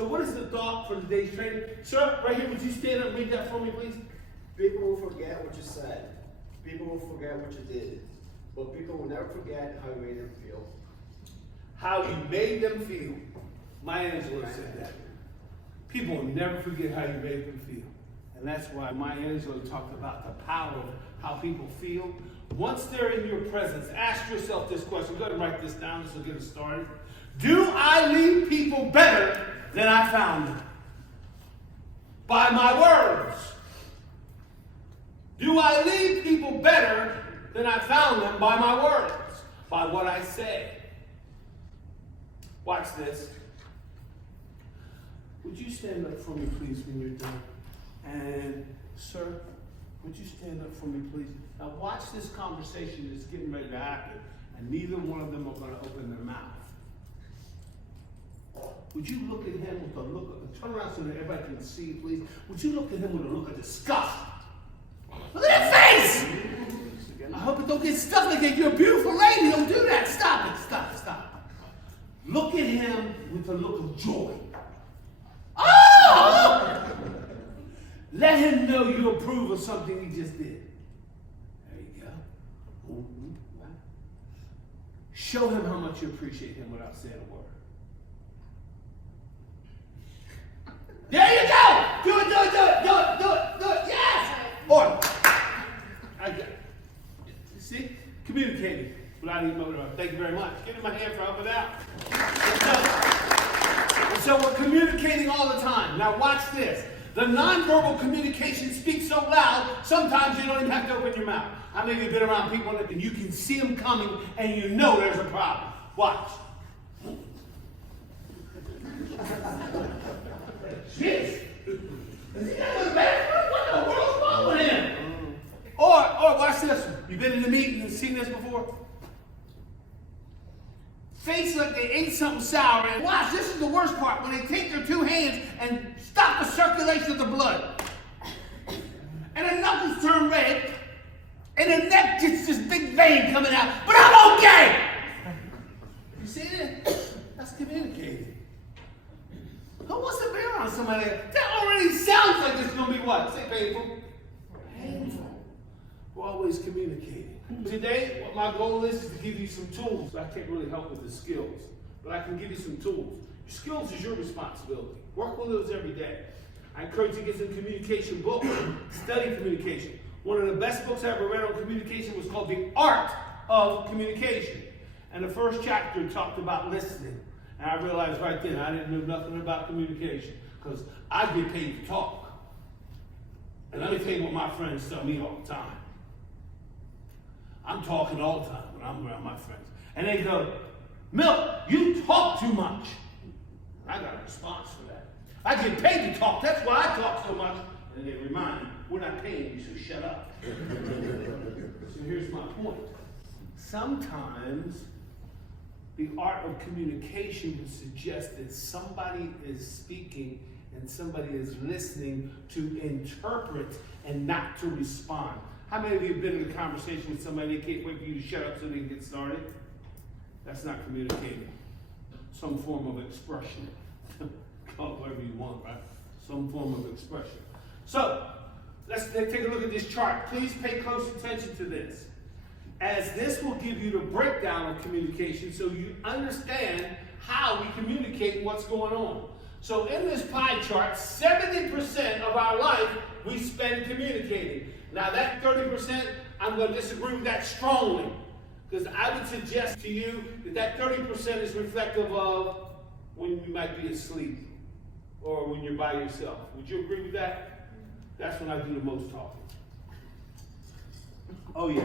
So what is the thought for today's training? Sir, right here, would you stand up and read that for me, please? People will forget what you said. People will forget what you did. But people will never forget how you made them feel. How you made them feel. Maya Angelou said that. People will never forget how you made them feel. And that's why Maya Angelou talked about the power of how people feel. Once they're in your presence, ask yourself this question. Go ahead and write this down. This will get us started. Do I leave people better than I found them? By my words. Do I leave people better than I found them? By my words. By what I say. Watch this. Would you stand up for me, please, when you're done? And, sir, would you stand up for me, please? Now watch this conversation that's getting ready to happen, and neither one of them are going to open their mouth. Would you look at him with a look of, turn around so that everybody can see, please. Would you look at him with a look of disgust? Look at that face! I hope it don't get stuck like that. You're a beautiful lady. Don't do that. Stop it. Stop it. Stop it. Look at him with a look of joy. Oh! Let him know you approve of something he just did. There you go. Mm-hmm. Show him how much you appreciate him without saying a word. There you go! Do it, do it, do it, do it, do it, do it, yes! Or, I got it. You see? Communicating without even motivating. Thank you very much. Give him my hand for helping out. And so we're communicating all the time. Now watch this. The nonverbal communication speaks so loud, sometimes you don't even have to open your mouth. How many of you have been around people and you can see them coming and you know there's a problem? Watch. Jeez. Is he not in the bathroom? What the world's wrong with him? Or watch this one. You've been in a meeting and seen this before? Face like they ate something sour. And watch, this is the worst part. When they take their two hands and stop the circulation of the blood. And the knuckles turn red. And the neck gets this big vein coming out. But I'm okay! You see that? That's communicating. Who wants to be around somebody that already sounds like it's going to be what? Say painful. Painful. We're always communicating. Today, what my goal is to give you some tools. I can't really help with the skills, but I can give you some tools. Your skills is your responsibility. Work on those every day. I encourage you to get some communication books. Study communication. One of the best books I ever read on communication was called The Art of Communication. And the first chapter talked about listening. And I realized right then I didn't know nothing about communication because I get paid to talk. And let me tell you what my friends tell me all the time. I'm talking all the time when I'm around my friends. And they go, Milton, you talk too much. I got a response for that. I get paid to talk. That's why I talk so much. And they remind me, we're not paying you, so shut up. So here's my point. Sometimes the art of communication would suggest that somebody is speaking and somebody is listening to interpret and not to respond. How many of you have been in a conversation with somebody they can't wait for you to shut up so they can get started? That's not communicating. Some form of expression. Call it whatever you want, right? Some form of expression. So, let's take a look at this chart. Please pay close attention to this, as this will give you the breakdown of communication so you understand how we communicate and what's going on. So in this pie chart, 70% of our life we spend communicating. Now that 30%, I'm going to disagree with that strongly, because I would suggest to you that 30% is reflective of when you might be asleep or when you're by yourself. Would you agree with that? That's when I do the most talking. Oh yeah.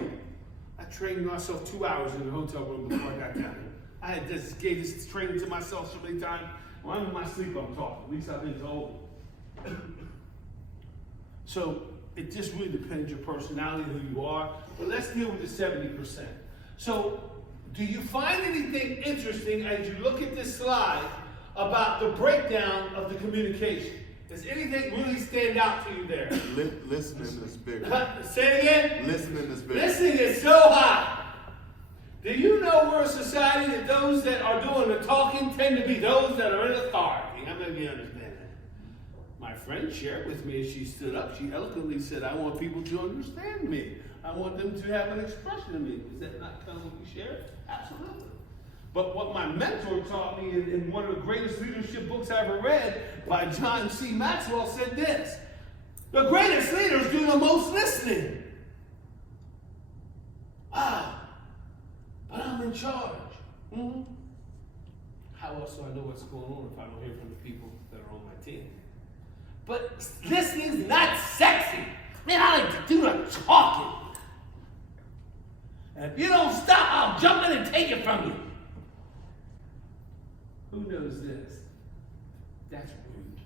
I trained myself 2 hours in the hotel room before I got down here. I had just gave this training to myself so many times. When I'm in my sleep, I'm talking. At least I've been told. So it just really depends your personality, who you are. But let's deal with the 70%. So do you find anything interesting as you look at this slide about the breakdown of the communication? Does anything really stand out to you there? Listening is bigger. Say it again? Listening is bigger. Listening is so high. Do you know we're a society that those that are doing the talking tend to be those that are in authority? talking. How many of you understand that? My friend shared with me as she stood up, she eloquently said, I want people to understand me. I want them to have an expression of me. Is that not kind of what you shared? Absolutely. But what my mentor taught me in one of the greatest leadership books I ever read by John C. Maxwell said this: the greatest leaders do the most listening. But I'm in charge. Mm-hmm. How else do I know what's going on if I don't hear from the people that are on my team? But listening's not sexy. Man, I like to do the talking. And if you don't stop, I'll jump in and take it from you. Who knows this? That's rude.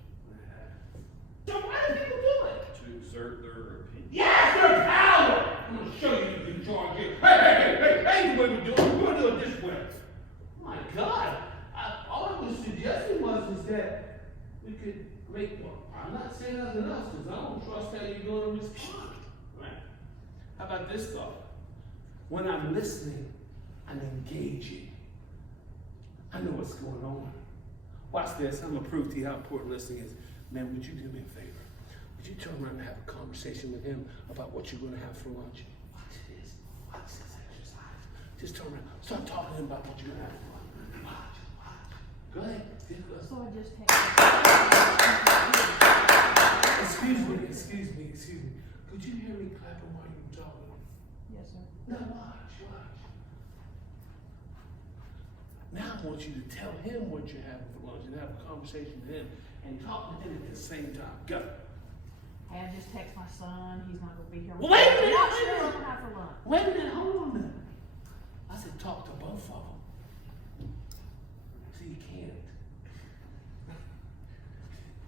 So why do people do it? To exert their opinion. Yes, their power! I'm going to show you you can charge here. Hey, the way we're doing it. We're going to do it this way. My God. All I was suggesting was that we could make, well, I'm not saying nothing else because I don't trust how you're going to respond. Right? How about this thought? When I'm listening, I'm engaging. I know what's going on. Watch this. I'm going to prove to you how important listening is. Man, would you do me a favor? Would you turn around and have a conversation with him about what you're going to have for lunch? Watch this. Watch this exercise. Just turn around. Start talking to him about what you're going to have for lunch. Watch. Go ahead. So I just Excuse me. Could you hear me clapping while you were talking? Yes, sir. Now watch. Now I want you to tell him what you're having for lunch and have a conversation with him and talk to him at the same time. Go. Hey, I just text my son. He's not going to be here. Well, wait a minute. Not sure what I have for lunch. Wait a minute, hold on a minute. I said talk to both of them. See, you can't.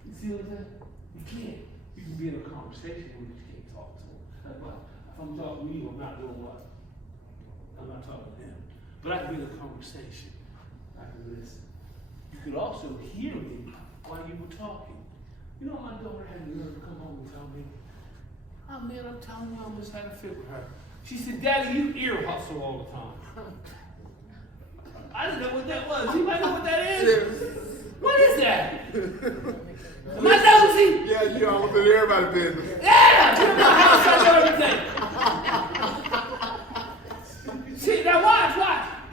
You see what I'm saying? You can't. You can be in a conversation with you can't talk to them. That's why if I'm talking to you, I'm not doing what? I'm not talking to him. But I can be in a conversation. I can listen. You could also hear me while you were talking. You know, my daughter had the nerve to come home and tell me, oh man, I'm telling you, I almost had a fit with her. She said, Daddy, you ear hustle all the time. I didn't know what that was. Anybody know what that is? What is that? Am I nosy? Yeah, you almost in everybody's business. Yeah! Get in my house, I know everything. See, now watch.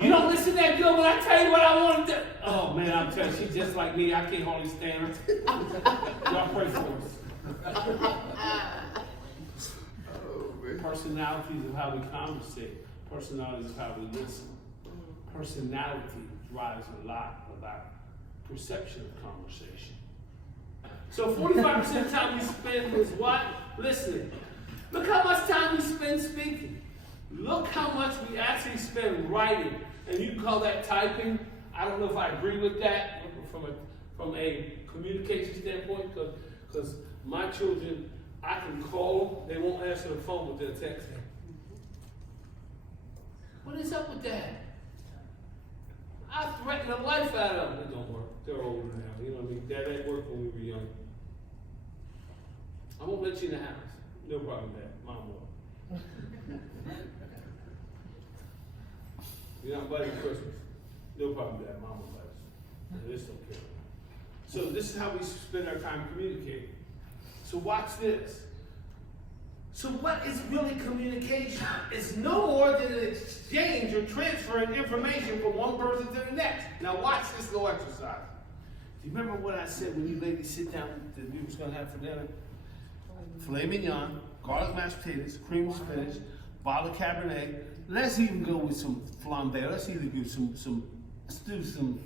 You don't listen that good when I tell you what I want to do. Oh man, I'm telling you, she's just like me. I can't hardly stand her. Y'all pray for us. Personalities of how we conversate. Personalities of how we listen. Personality drives a lot about perception of conversation. So 45% of the time we spend is what? Listening. Look how much time we spend speaking. Look how much we actually spend writing. And you can call that typing. I don't know if I agree with that from a communication standpoint, because my children, I can call, they won't answer the phone, but they'll text me. What is up with that? I threatened the life out of them. It don't work. They're older now. You know what I mean? That worked when we were young. I won't let you in the house. No problem with that. Mom will. You're not invited to Christmas. No problem with that. Mom will let us. They just don't care. So this is how we spend our time communicating. So watch this. So what is really communication? It's no more than an exchange or transferring information from one person to the next. Now watch this little exercise. Do you remember what I said when you ladies sit down that we was going to have for dinner? Filet mignon, garlic mashed potatoes, cream spinach, bottle of Cabernet. Let's even go with some flambe. Let's either do let's do some,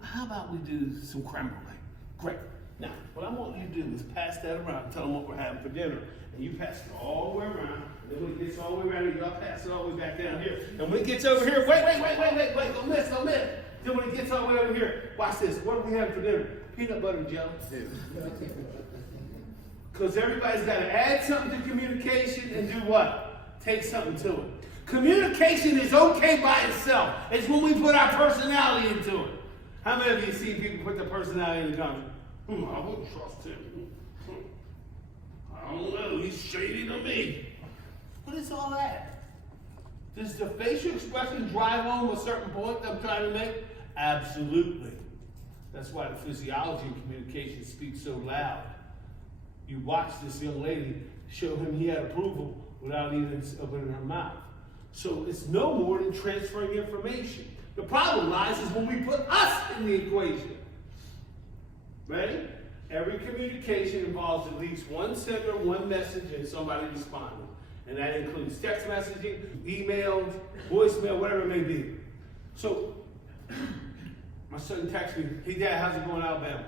how about we do some creme brulee? Great. Now, what I want you to do is pass that around and tell them what we're having for dinner. And you pass it all the way around. And then when it gets all the way around here, y'all pass it all the way back down here. And when it gets over here, wait, don't miss. Then when it gets all the way over here, watch this. What are we having for dinner? Peanut butter and jelly. Because everybody's got to add something to communication and do what? Take something to it. Communication is okay by itself. It's when we put our personality into it. How many of you see people put their personality in the conversation? I wouldn't trust him. I don't know, he's shady to me. What is all that? Does the facial expression drive home a certain point that I'm trying to make? Absolutely. That's why the physiology of communication speaks so loud. You watch this young lady show him he had approval without even opening her mouth. So it's no more than transferring information. The problem lies is when we put us in the equation. Ready? Every communication involves at least one sender, one message, and somebody responding. And that includes text messaging, emails, voicemail, whatever it may be. So, my son texts me, "Hey Dad, how's it going in Alabama?"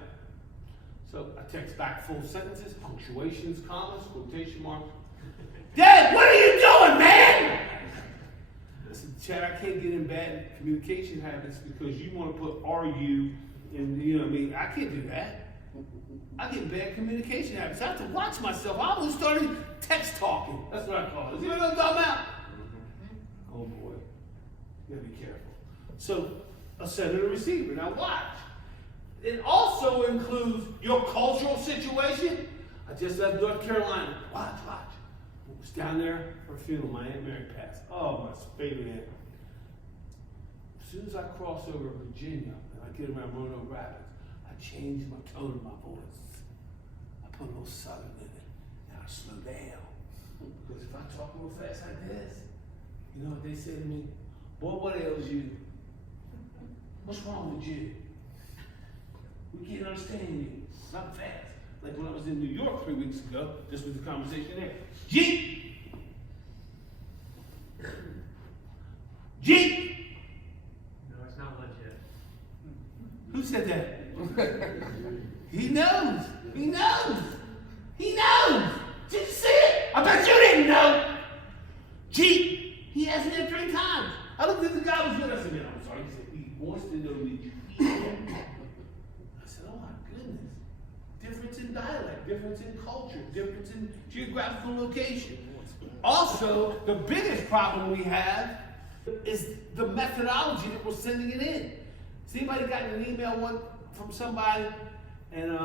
So I text back full sentences, punctuations, commas, quotation marks. "Dad, what are you doing, man?" I said, "Chad, I can't get in bad communication habits because you want to put "are you" in, you know what I mean? I can't do that. I get bad communication habits. I have to watch myself. I almost started text talking. That's what I call it. You know what I'm talking about? Oh boy, you gotta be careful. So, a sender and receiver. Now watch. It also includes your cultural situation. I just left North Carolina. Watch. I was down there for a funeral. My Aunt Mary passed. Oh, my favorite aunt. As soon as I cross over Virginia and I get around Roanoke Rapids, I change my tone of my voice. I put a little southern in it, and I slow down. Because if I talk real fast like this, you know what they say to me? "Boy, what ails you? What's wrong with you? We can't understand you. Not fast." Like when I was in New York 3 weeks ago, this was the conversation there. "Jeep! Jeep!" No, it's not lunch yet. Who said that? He knows. He knows. He knows. Did you see it? I bet you didn't know. Jeep. He hasn't had 3 times. I looked at the guy who was with us and I'm sorry. He said, "He wants to know me." I said, "Oh my goodness." Difference in dialect, difference in culture, difference in geographical location. Also, the biggest problem we have is the methodology that we're sending it in. Has anybody gotten an email from somebody and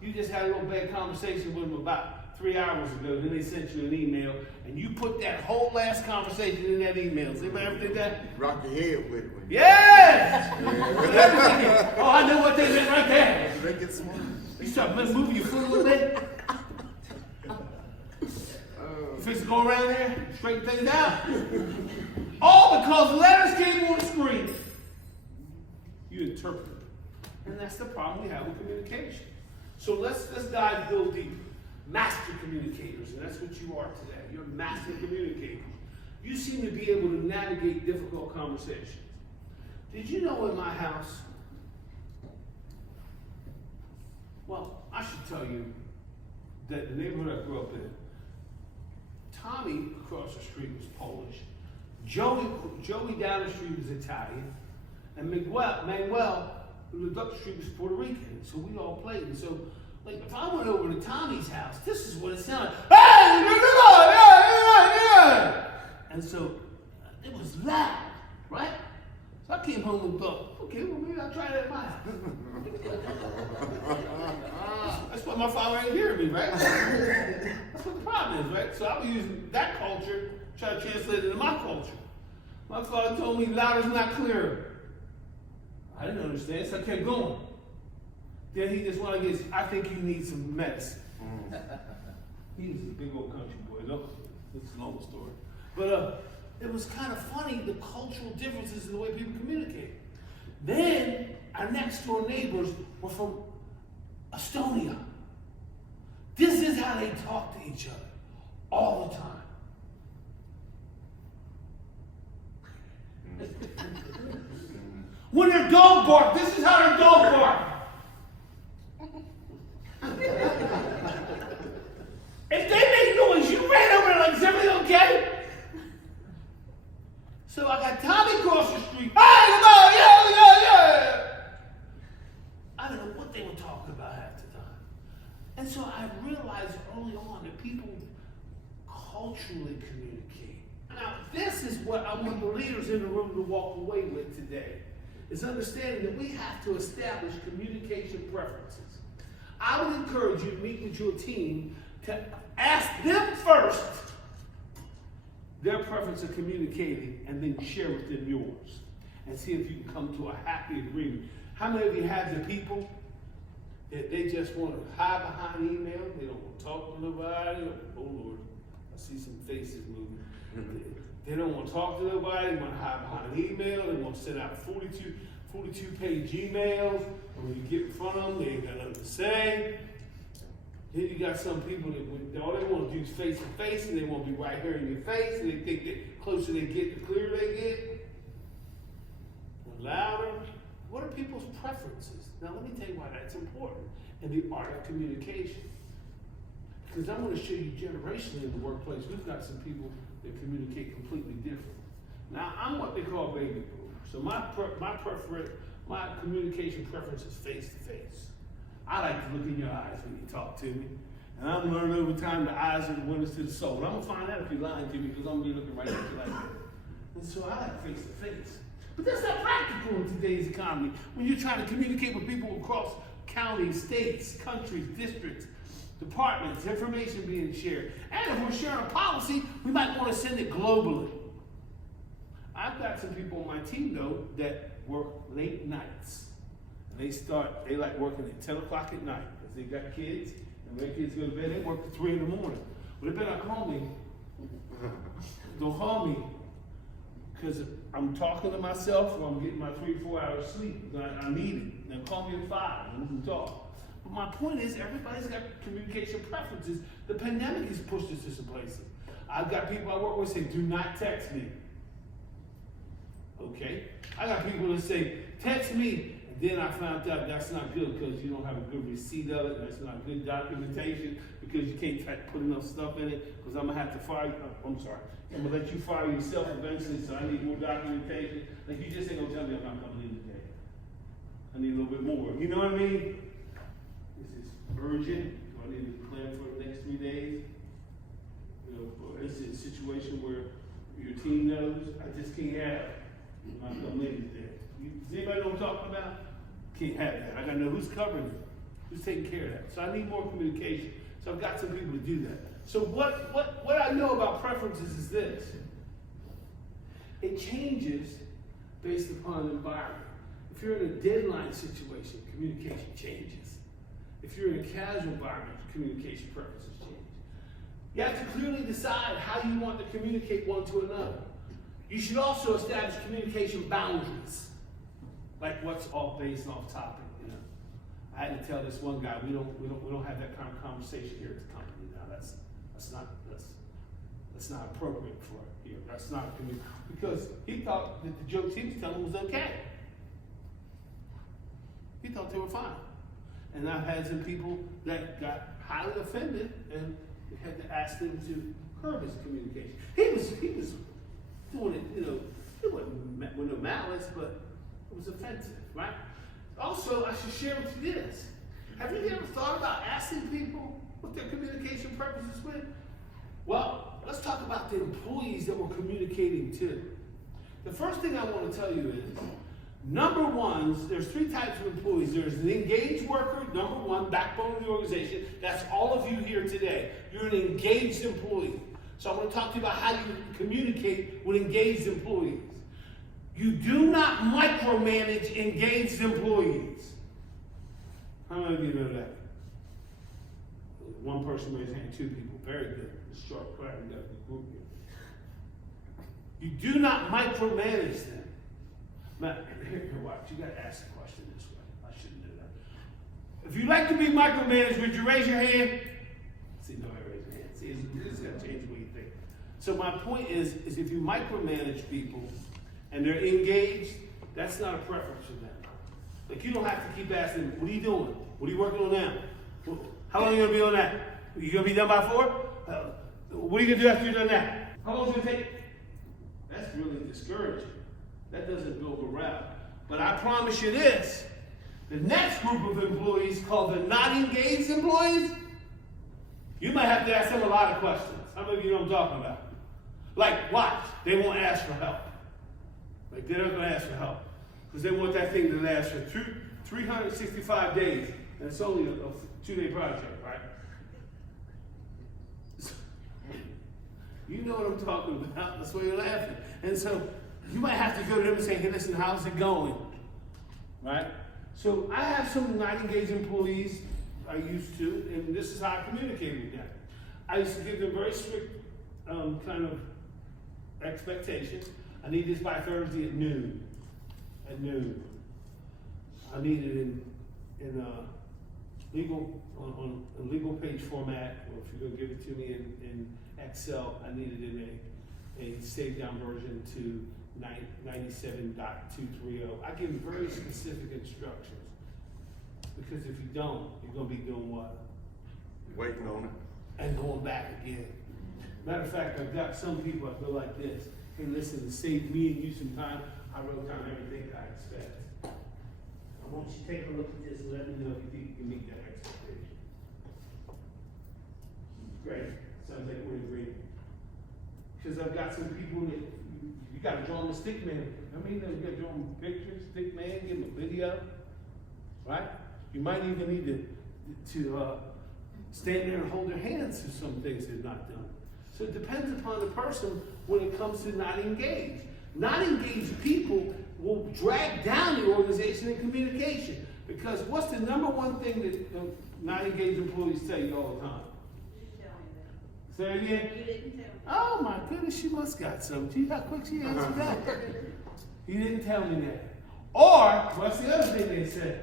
you just had a little bad conversation with them about 3 hours ago, then they sent you an email and you put that whole last conversation in that email? Has anybody ever did that? Rock your head with it. Yes! Oh, I know what they meant right there. Make it small. You start moving your foot a little bit. You fix to go around there, straighten things out. All because letters came on the screen. You interpret it. And that's the problem we have with communication. So let's dive a little deeper. Master communicators, and that's what you are today. You're master communicators. You seem to be able to navigate difficult conversations. Did you know in my house, well, I should tell you that the neighborhood I grew up in, Tommy across the street was Polish, Joey down the street was Italian, and Manuel who lived up the street was Puerto Rican. So we all played. And so, like, if I went over to Tommy's house, this is what it sounded like. "Hey, yeah. And so it was loud, right? So I came home and thought, okay, well, maybe I'll try that at my house. That's why my father ain't hearing me, right? That's what the problem is, right? So I was using that culture, trying to translate it into my culture. My father told me louder is not clearer. I didn't understand, so I kept going. Then he just went like this, "I think you need some medicine." He was a big old country boy. No, it's a long story. But it was kind of funny, the cultural differences in the way people communicate. Then our next door neighbors were from Estonia. This is how they talk to each other all the time. When their dog bark, this is how their dog bark. If they make noise, you ran over there like, "Is everything okay?" So I got Tommy across the street. "Hey, yeah. I don't know what they were talking about half the time. And so I realized early on that people culturally communicate. Now, this is what I want the leaders in the room to walk away with today, is understanding that we have to establish communication preferences. I would encourage you to meet with your team to ask them first their preference of communicating and then share with them yours and see if you can come to a happy agreement. How many of you have the people that they just want to hide behind email? They don't want to talk to nobody. Oh Lord, I see some faces moving. They don't want to talk to nobody. They want to hide behind email. They want to send out 42-page emails. And when you get in front of them, they ain't got nothing to say. Then you got some people that all they want to do is face to face, and they want to be right here in your face, and they think that the closer they get, the clearer they get. The louder. What are people's preferences? Now let me tell you why that's important in the art of communication. Because I'm going to show you generationally in the workplace, we've got some people that communicate completely different. Now I'm what they call baby boomer. So my communication preference is face to face. I like to look in your eyes when you talk to me. And I'm learning over time the eyes are the windows to the soul. And I'm going to find out if you're lying to me because I'm going to be looking right at you like that. And so I like face to face. But that's not practical in today's economy when you're trying to communicate with people across counties, states, countries, districts, departments, information being shared. And if we're sharing a policy, we might want to send it globally. I've got some people on my team, though, that work late nights. And they like working at 10 o'clock at night because they got kids, and their kids go to bed, they work to 3 in the morning. But they better not call me. Don't call me. Because I'm talking to myself or I'm getting my 3 or 4 hours sleep. I need it. Now call me at 5 and we can talk. But my point is everybody's got communication preferences. The pandemic has pushed us to some places. I've got people I work with say, do not text me. Okay? I got people that say, text me. And then I found out that's not good because you don't have a good receipt of it. And that's not good documentation because you can't put enough stuff in it because I'm going to have to fire you. I'm sorry. I'm going to let you fire yourself eventually, so I need more documentation. Like, you just ain't going to tell me I'm not coming in today. I need a little bit more. You know what I mean? Is this urgent? Do I need to plan for the next 3 days? You know, or is it a situation where your team knows I just can't have it? I'm not coming in today. Does anybody know what I'm talking about? Can't have that. I got to know who's covering it, who's taking care of that. So I need more communication. So I've got some people to do that. So what I know about preferences is this. It changes based upon the environment. If you're in a deadline situation, communication changes. If you're in a casual environment, communication preferences change. You have to clearly decide how you want to communicate one to another. You should also establish communication boundaries, like what's all based off topic. You know, I had to tell this one guy we don't have that kind of conversation here at the company now. That's not appropriate for here. That's not because he thought that the jokes he was telling was okay. He thought they were fine, and I've had some people that got highly offended and had to ask them to curb his communication. He was doing it, you know, it wasn't with no malice, but it was offensive, right? Also, I should share with you this. Have you ever thought about asking people what their communication preferences were? Well, let's talk about the employees that we're communicating to. The first thing I want to tell you is, number one, there's 3 types of employees. There's an engaged worker, number one, backbone of the organization. That's all of you here today. You're an engaged employee. So I'm going to talk to you about how you communicate with engaged employees. You do not micromanage engaged employees. How many of you know that? One person raised hand, 2 people. Very good. It's short, quiet, we got a good group here. You do not micromanage them. Now, here, watch. You got to ask the question this way. I shouldn't do that. If you like to be micromanaged, would you raise your hand? See, nobody raised their hand. See, you just got to change the way you think. So my point is if you micromanage people and they're engaged, that's not a preference for them. Like, you don't have to keep asking them, what are you doing? What are you working on now? How long are you going to be on that? Are you going to be done by 4? What are you going to do after you're done that? How long is it going to take? That's really discouraging. That doesn't build morale. But I promise you this, the next group of employees called the not engaged employees, you might have to ask them a lot of questions. How many of you know what I'm talking about? Like, watch, they won't ask for help. Like, they're not going to ask for help. Because they want that thing to last for 365 days. And it's only a 2-day project, right? You know what I'm talking about. That's why you're laughing. And so you might have to go to them and say, hey, listen, how's it going? Right? So I have some not engaged employees I used to, and this is how I communicate with them. I used to give them very strict kind of expectations. I need this by Thursday at noon. At noon. I need it in legal on a legal page format, or if you're gonna give it to me in Excel, I need it in a saved down version to 97.230. I give them very specific instructions. Because if you don't, you're gonna be doing what? Waiting on it. And going back again. Matter of fact, I've got some people that go like this. Hey, listen, to save me and you some time, I wrote down everything I expect. I want you to take a look at this and let me know if you think you can meet that expectation. Great. Sounds like we're agreeing. Because I've got some people that you gotta draw them a stick man. I mean, you gotta draw them pictures, stick man, give them a video. Right? You might even need to stand there and hold their hands to some things they've not done. So it depends upon the person when it comes to not engaged. Not engaged people will drag down the organization in communication. Because what's the number one thing that not engaged employees tell you all the time? You didn't tell me that. Say it again? You didn't tell me. Oh my goodness, she must got something. See how quick she answered that. You didn't tell me that. Or, what's the other thing they said?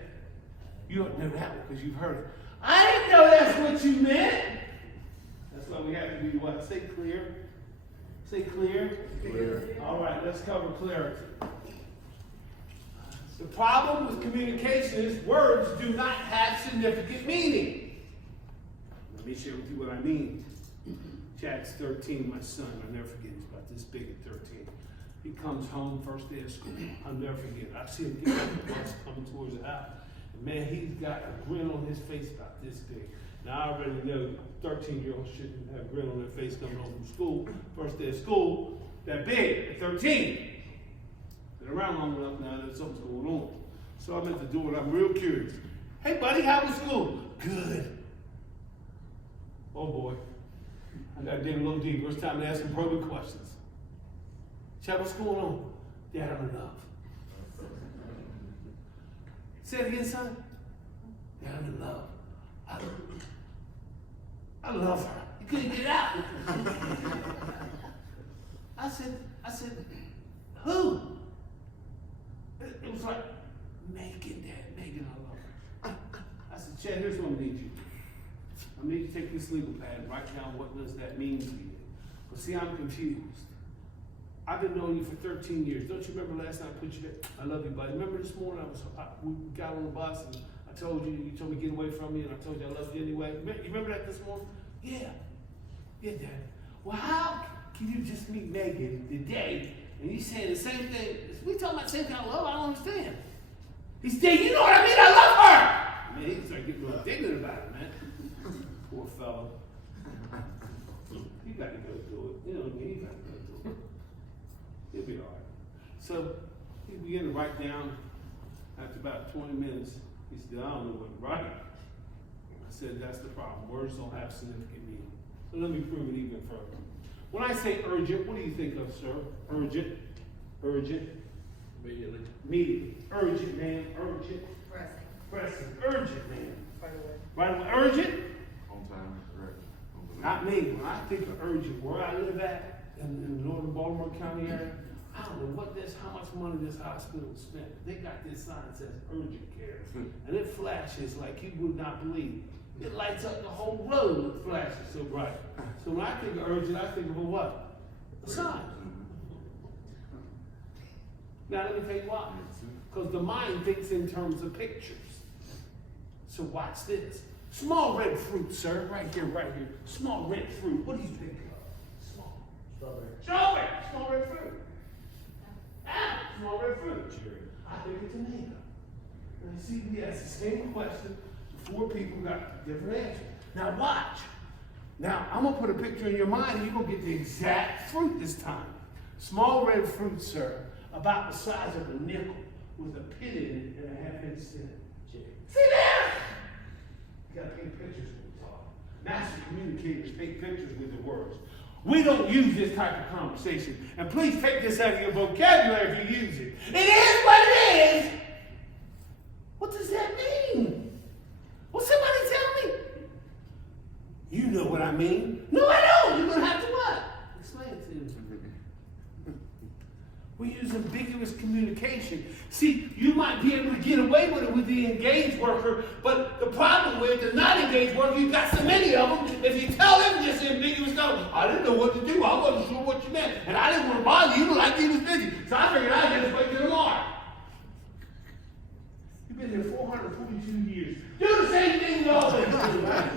You don't know that one because you've heard it. I didn't know that's what you meant. That's why we have to be what? Say clear. Say clear. Clear. All right, let's cover clarity. The problem with communication is words do not have significant meaning. Let me share with you what I mean. Jack's 13, my son. I'll never forget. He's about this big at 13. He comes home first day of school. I'll never forget. I see him get on the bus coming towards the house. Man, he's got a grin on his face about this big. Now, I already know 13-year-olds shouldn't have a grin on their face coming home from school, first day of school, that big, at 13. Been around long enough now that something's going on. So I'm at the door and I'm real curious. Hey, buddy, how was school? Good. Oh, boy. I got to dig a little deeper. It's time to ask some probing questions. Chad, what's going on? Dad, I'm in love. Say it again, son. Yeah, I'm in love. I love her. You couldn't get it out. I said, who? It was like, Megan, Dad, Megan, I love her. I said, Chad, here's what I need you. I need you to take this legal pad and write down what does that mean to you. But see, I'm confused. I've been knowing you for 13 years. Don't you remember last night I put you there? I love you, buddy. Remember this morning we got on the bus and I told you told me get away from me and I told you I love you anyway. You remember that this morning? Yeah. Yeah, Dad. Well, how can you just meet Megan today and you saying the same thing? We talking about the same kind of love? I don't understand. He said, you know what I mean? I love her. Man, he started getting real indignant about it, man. Poor fellow. He got to go through it. You know what I mean? He got to go through it. He'll be all right. So he began to write down. After about 20 minutes, he said, I don't know what to write. I said, that's the problem. Words don't have significant meaning. So let me prove it even further. When I say urgent, what do you think of, sir? Urgent. Urgent. Immediately. Immediately. Urgent, man. Urgent. Pressing. Pressing. Urgent, man. Right away. Right away. Urgent. On time, correct. Not me. When I think of urgent, where I live at, in the northern Baltimore County area, I don't know how much money this hospital spent. They got this sign that says urgent care. And it flashes like you would not believe. It lights up the whole road with flashes so bright. So when I think of urgent, I think of a what? A sign. Now let me tell you why. Because the mind thinks in terms of pictures. So watch this. Small red fruit, sir. Right here, right here. Small red fruit. What do you think of? Small. Strawberry. Strawberry. Small red fruit. Small red fruit. I think it's a tomato. And you see, we asked the same question. Four people got different answers. Now watch. Now I'm gonna put a picture in your mind and you're gonna get the exact fruit this time. Small red fruit, sir, about the size of a nickel with a pit in it and a half-inch center. See there? You gotta paint pictures when we talk. Master communicators paint pictures with the words. We don't use this type of conversation. And please take this out of your vocabulary if you use it. It is what it is. What does that use ambiguous communication. See, you might be able to get away with it with the engaged worker, but the problem with the not engaged worker, you've got so many of them, if you tell them just ambiguous stuff, I didn't know what to do, I wasn't sure what you meant, and I didn't want to bother you, like you was busy, so I figured I'd just wait till tomorrow. You've been here 442 years. Do the same thing you always do, right?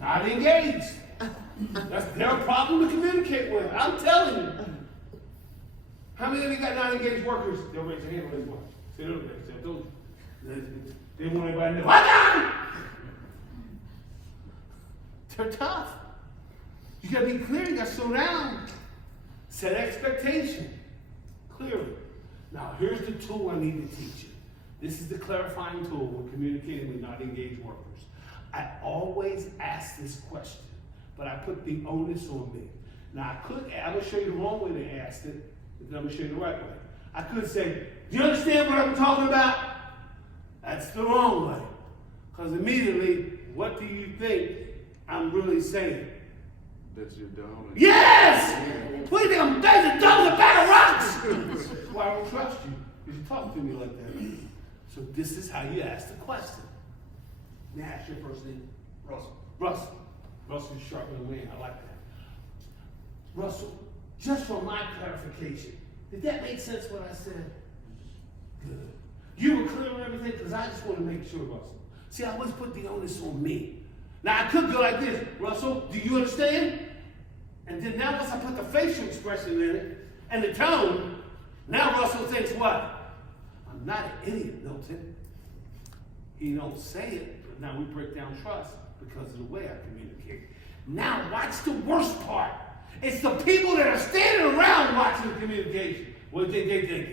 Not engaged. That's their problem to communicate with. I'm telling you. How many of you got not engaged workers? They'll raise their hand on this one. See, they'll raise their hand. They don't want anybody to know. I got it! They're tough. You gotta be clear, you gotta slow down. Set expectation. Clearly. Now, here's the tool I need to teach you. This is the clarifying tool when communicating with not engaged workers. I always ask this question, but I put the onus on me. Now, I'm gonna show you the wrong way to ask it, and then I'm gonna show you the right way. I could say, do you understand what I'm talking about? That's the wrong way. Because immediately, what do you think I'm really saying? That you're dumb. Yes! What do you think? I'm dumb as a bag of rocks! That's why I don't trust you, because you talk to me like that. So this is how you ask the question. May I ask your first name? Russell. Russell. Russell's sharper than me. I like that. Russell, just for my clarification, did that make sense what I said? Good. You were clear on everything because I just want to make sure, Russell. See, I always put the onus on me. Now I could go like this, Russell, do you understand? And then now once I put the facial expression in it and the tone, now Russell thinks what? I'm not an idiot, Milton. He don't say it, but now we break down trust because of the way I communicate. Now watch the worst part. It's the people that are standing around watching the communication. What do they think?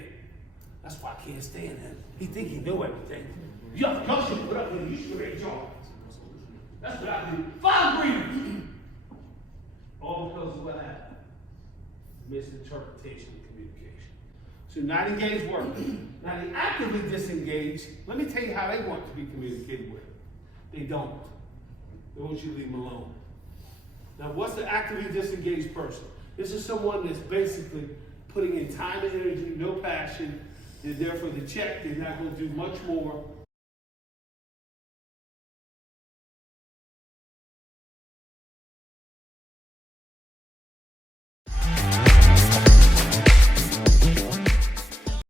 That's why I can't stand him. He think he know everything. Y'all should put up with him. You should rate y'all. That's what I do. File agreement. All because of what happened. Misinterpretation of communication. So not engaged workers. Now the actively disengaged, let me tell you how they want to be communicated with. They don't. They want you to leave them alone. Now what's the actively disengaged person? This is someone that's basically putting in time and energy, no passion. They're there for the check. They're not going to do much more